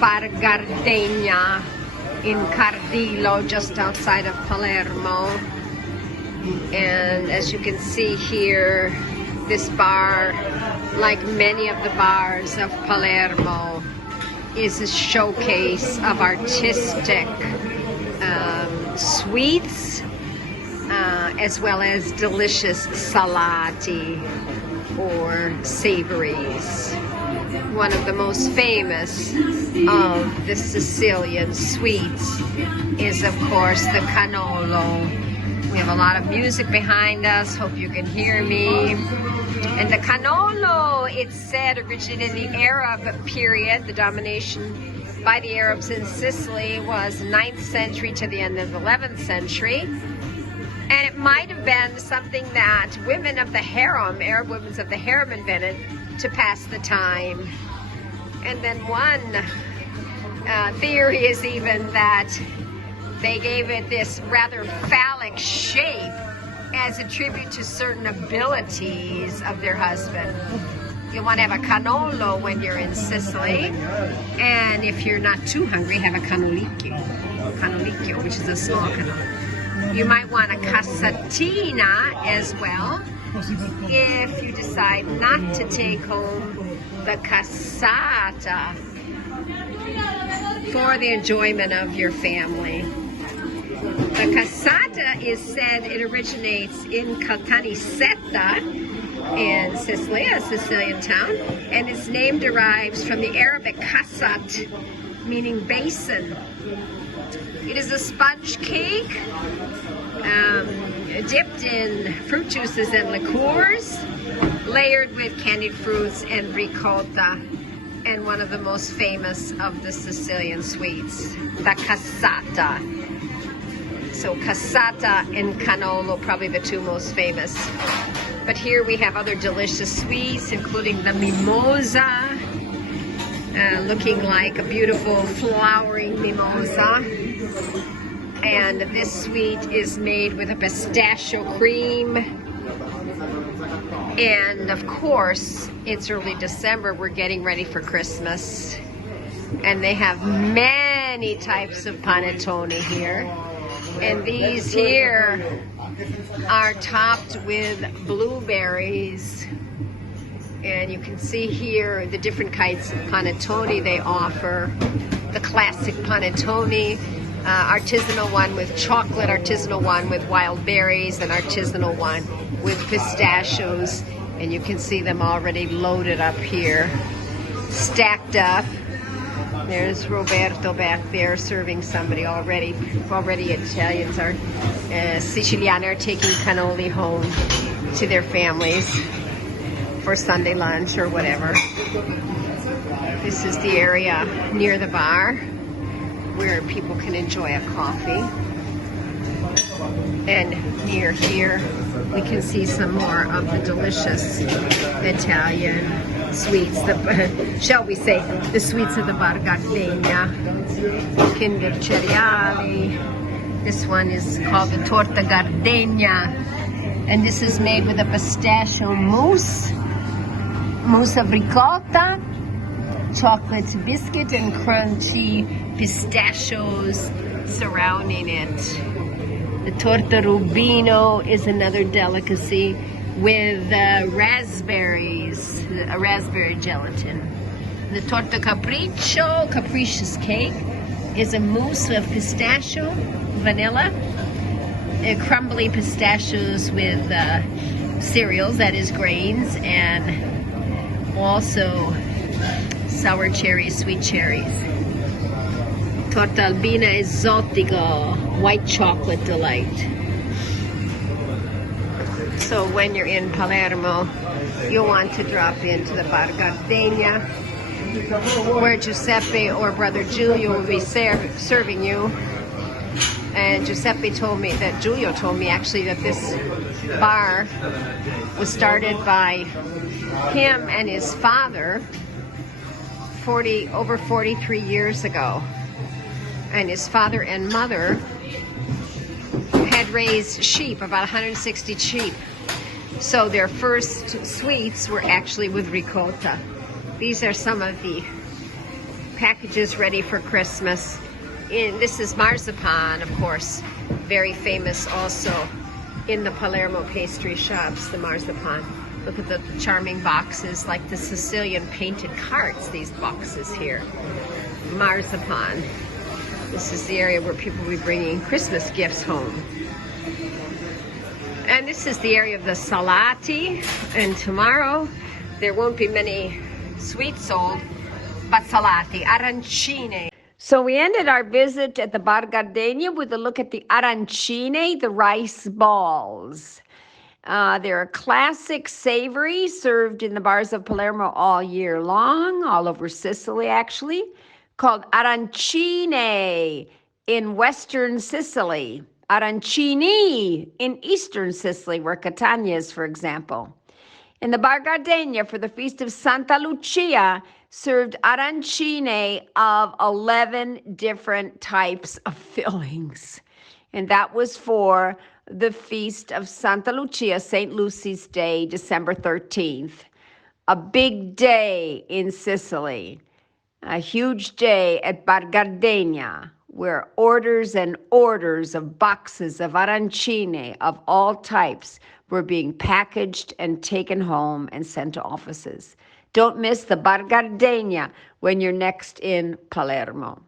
Bar Gardenia in Cardillo, just outside of Palermo. And as you can see here, this bar, like many of the bars of Palermo, is a showcase of artistic sweets, as well as delicious salati or savories. One of the most famous of the Sicilian sweets is, of course, the cannolo. We have a lot of music behind us. Hope you can hear me. And the cannolo, it's said, originated in the Arab period. The domination by the Arabs in Sicily was 9th century to the end of the 11th century. And it might have been something that women of the harem, Arab women of the harem, invented to pass the time. And then one theory is even that they gave it this rather phallic shape as a tribute to certain abilities of their husband. You want to have a cannolo when you're in Sicily, and if you're not too hungry, have a cannolicchio, which is a small cannolo. You might want a cassatina as well, if you decide not to take home the cassata for the enjoyment of your family. The cassata is said it originates in Caltanissetta in Sicily, a Sicilian town, and its name derives from the Arabic kassat, meaning basin. It is a sponge cake dipped in fruit juices and liqueurs, layered with candied fruits and ricotta, and one of the most famous of the Sicilian sweets, the cassata. So cassata and cannolo, probably the two most famous. But here we have other delicious sweets, including the mimosa, looking like a beautiful flowering mimosa. And this sweet is made with a pistachio cream. And of course, it's early December, we're getting ready for Christmas. And they have many types of panettone here. And these here are topped with blueberries. And you can see here the different kinds of panettone they offer. The classic panettone, artisanal one with chocolate, artisanal one with wild berries, and artisanal one with pistachios. And you can see them already loaded up here, stacked up. There's Roberto back there serving somebody already. Already Italians are, Siciliani are taking cannoli home to their families for Sunday lunch or whatever. This is the area near the bar where people can enjoy a coffee. And near here, we can see some more of the delicious Italian sweets, shall we say, the sweets of the Bar Gardenia. Kinder cereali. This one is called the torta Gardenia, and this is made with a pistachio mousse of ricotta, chocolate biscuit, and crunchy pistachios surrounding it. The torta rubino is another delicacy with raspberries, a raspberry gelatin. The torta capriccio, capricious cake, is a mousse of pistachio, vanilla, crumbly pistachios with cereals, that is grains, and also sour cherries, sweet cherries. Torta albina esotico, white chocolate delight. So when you're in Palermo, you'll want to drop into the Bar Gardenia, where Giuseppe or Brother Giulio will be serving you. And Giuseppe told me that, Giulio told me actually, that this bar was started by him and his father over 43 years ago. And his father and mother had raised sheep, about 160 sheep. So their first sweets were actually with ricotta. These are some of the packages ready for Christmas. This is marzipan, of course, very famous also in the Palermo pastry shops, the marzipan. Look at the charming boxes, like the Sicilian painted carts, these boxes here. Marzipan. This is the area where people will be bringing Christmas gifts home. And this is the area of the salati, and tomorrow there won't be many sweets sold, but salati, arancine. So we ended our visit at the Bar Gardenia with a look at the arancine, the rice balls. They're a classic savory served in the bars of Palermo all year long, all over Sicily actually, called arancine in western Sicily, arancini in eastern Sicily, where Catania is, for example. In the Bar Gardenia for the feast of Santa Lucia, served arancine of 11 different types of fillings. And that was for the feast of Santa Lucia, St. Lucy's Day, December 13th. A big day in Sicily, a huge day at Bar Gardenia, where orders and orders of boxes of arancine of all types were being packaged and taken home and sent to offices. Don't miss the Bar Gardenia when you're next in Palermo.